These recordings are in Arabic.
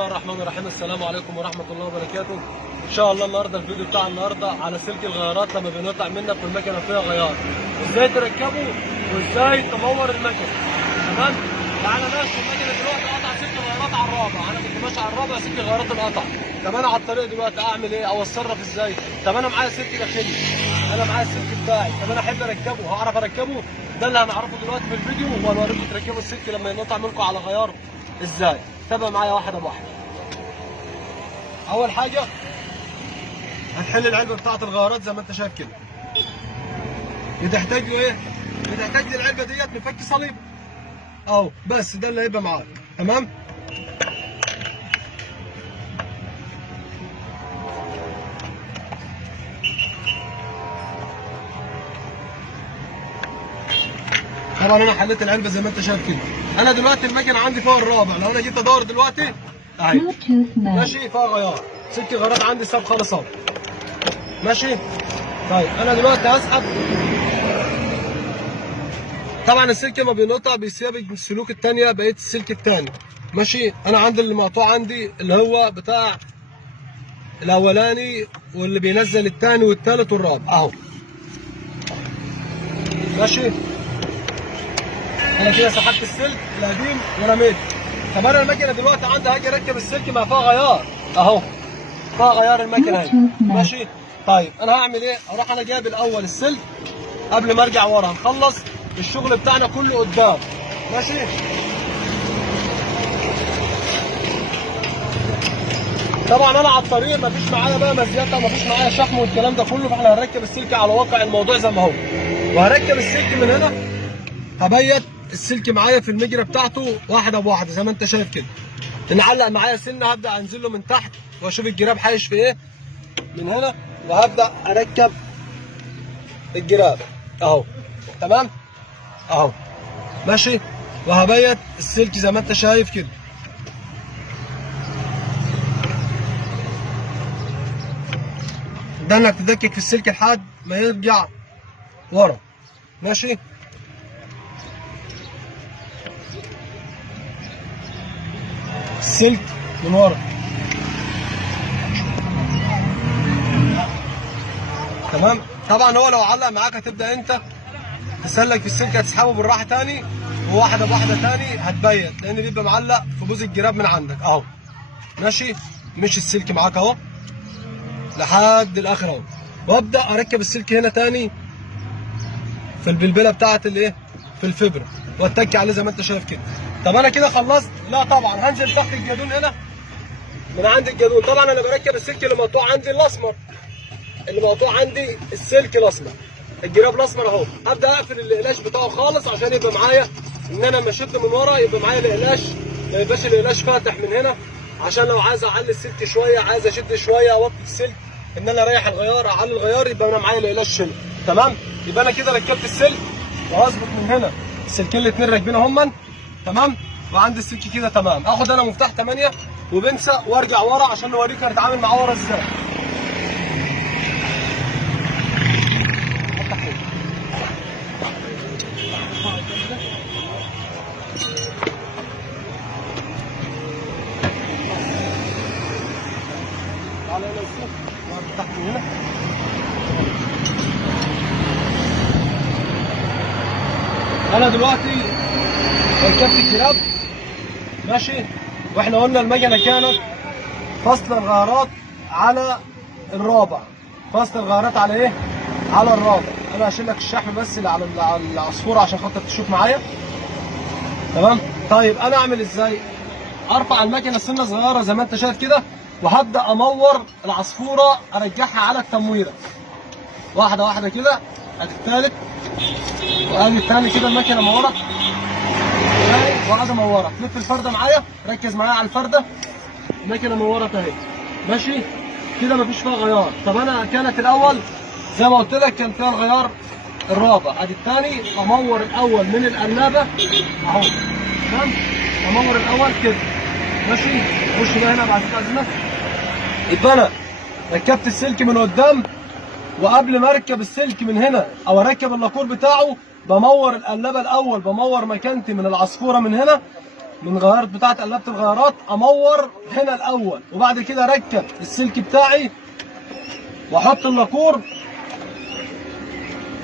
الله الرحمن الرحيم. السلام عليكم ورحمة الله وبركاته. إن شاء الله النهارده الفيديو بتاع النهارده على سلك الغيارات لما بينقطع منك والمكنة فيها غيار، إزاي تركبه وإزاي تمور المكنة. تمام؟ تعالى ماشي المكنة دلوقتي قطع سلك الغيارات على الرابع، أنا كنت ماشي على الرابع سلك الغيارات انقطع. طب أنا على الطريق دلوقتي أعمل إيه؟ أو أتصرف إزاي؟ طب أنا معايا سلك داخلي، أنا معايا السلك بتاعي، طب أنا أحب أركبه، هعرف أركبه؟ ده اللي هنعرفه دلوقتي في الفيديو، وهنوريكم تركبوا السلك لما ينقطع منكم على غيار إزاي. تابع معايا واحدة بواحدة. أول حاجة هتحل العلبة بتاعة الغيارات زي ما أنت شايف كده. بتحتاج له إيه؟ بتحتاج للعلبة ديت مفك صليب. أهو بس ده اللي هيبقى معاك، تمام؟ طبعا أنا حليت العلبة زي ما أنت شايف كده. أنا دلوقتي المكنة عندي فوق الرابع، لو أنا جيت أدور دلوقتي أهي ماشي فيها غيار، سلك الغيارات عندي ساب خالص أهو. ماشي؟ طيب أنا دلوقتي هسحب. طبعا السلك ما بينقطع بيسيب السلوك الثانيه بقيه السلك الثاني. ماشي؟ انا عندي اللي مقطوع عندي اللي هو بتاع الاولاني واللي بينزل الثاني والثالث والرابع اهو. ماشي؟ انا كده سحبت السلك القديم ورميته. طب انا المكنه دلوقتي عندي هاجي اركب السلك ما فيها غيار اهو، فيها غيار المكنه اهي. ماشي؟ طيب انا هعمل ايه؟ اروح انا جايب الاول السلك قبل ما ارجع ورا، هنخلص الشغل بتاعنا كله قدام. ماشي؟ طبعا انا على الطريق مفيش معايا بقى مزيكا ومفيش معايا شحم والكلام ده كله، فاحنا هنركب السلك على واقع الموضوع زي ما هو. وهركب السلك من هنا، هبيت السلك معايا في المجرى بتاعته واحده بواحده زي ما انت شايف كده. نعلق معايا سنه، هبدا انزل له من تحت واشوف الجراب حايش في ايه من هنا، وهبدا اركب الجراب اهو. تمام؟ اهو. ماشي؟ وهبيت السلك زي ما انت شايف كده. ده انك تدكك في السلك لحد ما يرجع ورا. ماشي؟ السلك من ورا. تمام؟ طبعا هو لو علق معاك هتبدا انت تسلك في السلك، هتسحبه بالراحه تاني وواحده بواحده تاني هتبيت، لان بيبقى معلق في بوز الجراب من عندك اهو. ماشي؟ مش السلك معاك اهو لحد الاخر اهو. وابدا اركب السلك هنا تاني في البلبله بتاعت الايه؟ في الفبره، واتكي عليه زي ما انت شايف كده. طب انا كده خلصت؟ لا طبعا هنزل تحت الجادون هنا من عند الجادون. طبعا انا بركب السلك اللي مقطوع عندي الاسمر، اللي مقطوع عندي السلك الاسمر، الجراب الاسمر اهو. ابدا اقفل الاقلاش بتاعه خالص عشان يبقى معايا ان انا لما اشد من ورا يبقى معايا الاقلاش، ما يبقاش الاقلاش فاتح من هنا، عشان لو عايز اعلي السلك شويه، عايز اشد شويه اوطي السلك ان انا اريح الغيار اعلي الغيار، يبقى انا معايا الاقلاش هنا. تمام؟ يبقى انا كده ركبت السلك وهظبط من هنا السلكين الاثنين راكبين هما. تمام؟ وعندي السلك كده تمام. اخد انا مفتاح 8 وبنسى وارجع ورا عشان نوريك هنتعامل معاه ورا ازاي. تعالى هنا السلك تحت هنا. انا دلوقتي ركبت الجراب. ماشي؟ واحنا قلنا المكنه كانت فصل الغيارات على الرابع. فصل الغيارات على ايه؟ على الرابع. انا هشيل لك الشحم بس اللي على العصفوره عشان خاطر تشوف معايا. تمام؟ طيب انا اعمل ازاي؟ ارفع المكنه سنه صغيره زي ما انت شايف كده، وهبدا امور العصفوره ارجعها على التمويره واحده واحده كده. ادي الثالث وادي الثاني كده المكنه مورت وقاعده مورت. لف الفرده معايا، ركز معايا على الفرده. المكنه مورت اهي. ماشي؟ كده مفيش فيها غيار. طب انا كانت الاول زي ما قلت لك كان فيها الغيار الرابع، ادي الثاني امور الاول من القلابه اهو. تمام؟ امور الاول كده. ماشي؟ خش بقى هنا بعد كده. يبقى انا ركبت السلك من قدام، وقبل ما اركب السلك من هنا او اركب اللاكور بتاعه بمور القلابه الاول، بمور مكانتي من العصفوره من هنا من غيارات بتاعت قلابه الغيارات، امور هنا الاول، وبعد كده اركب السلك بتاعي واحط اللاكور.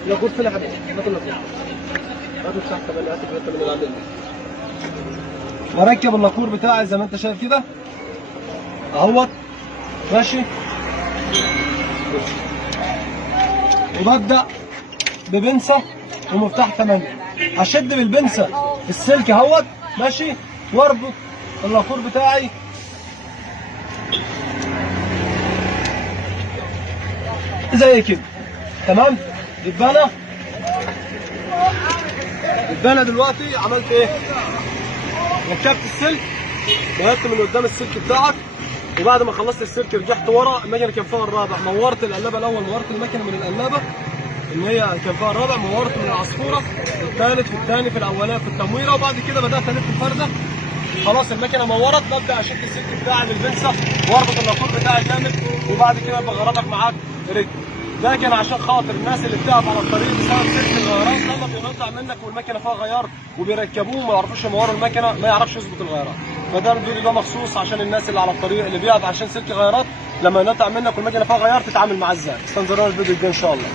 اللاكور فين يا حبيبي؟ هات اللاكور، هات الشحطه كمان، هات الجريتا من العدل. واركب اللاكور بتاعي زي ما انت شايف كده اهوت، ماشي. وببدا ببنسه ومفتاح 8، اشد بالبنسه السلك اهوت، ماشي، واربط اللاكور بتاعي زي كده، تمام. يبقى انا دلوقتي عملت ايه؟ ركبت السلك، ضغطت من قدام السلك بتاعك، وبعد ما خلصت السلك رجعت ورا. المكنه كان فيها الرابع، نورت القلابه الاول، نورت المكنه من القلابه ان هي كان فيها الرابع، نورت من العصفوره الثالث في الثاني في الاولاني في التمويره، وبعد كده بدات الف الفرده. خلاص المكنه نورت، ببدا اشد السلك بتاعي بالبنسه واربط اللاكور بتاعي جامد، وبعد كده بغربك معاك رجل. ده كان عشان خاطر الناس اللي بتقف على الطريق بسبب سلك الغيارات، لما بينقطع منك والمكنه فيها غيار وبيركبوه ما يعرفوش يموروا المكنه، ما يعرفش يظبط الغيارات. فده الفيديو ده مخصوص عشان الناس اللي على الطريق اللي بيقف عشان سلك غيارات، لما ينقطع منك والمكنه فيها غيار تتعامل معاه ازاي. استنظرونا الفيديو الجاي ان شاء الله.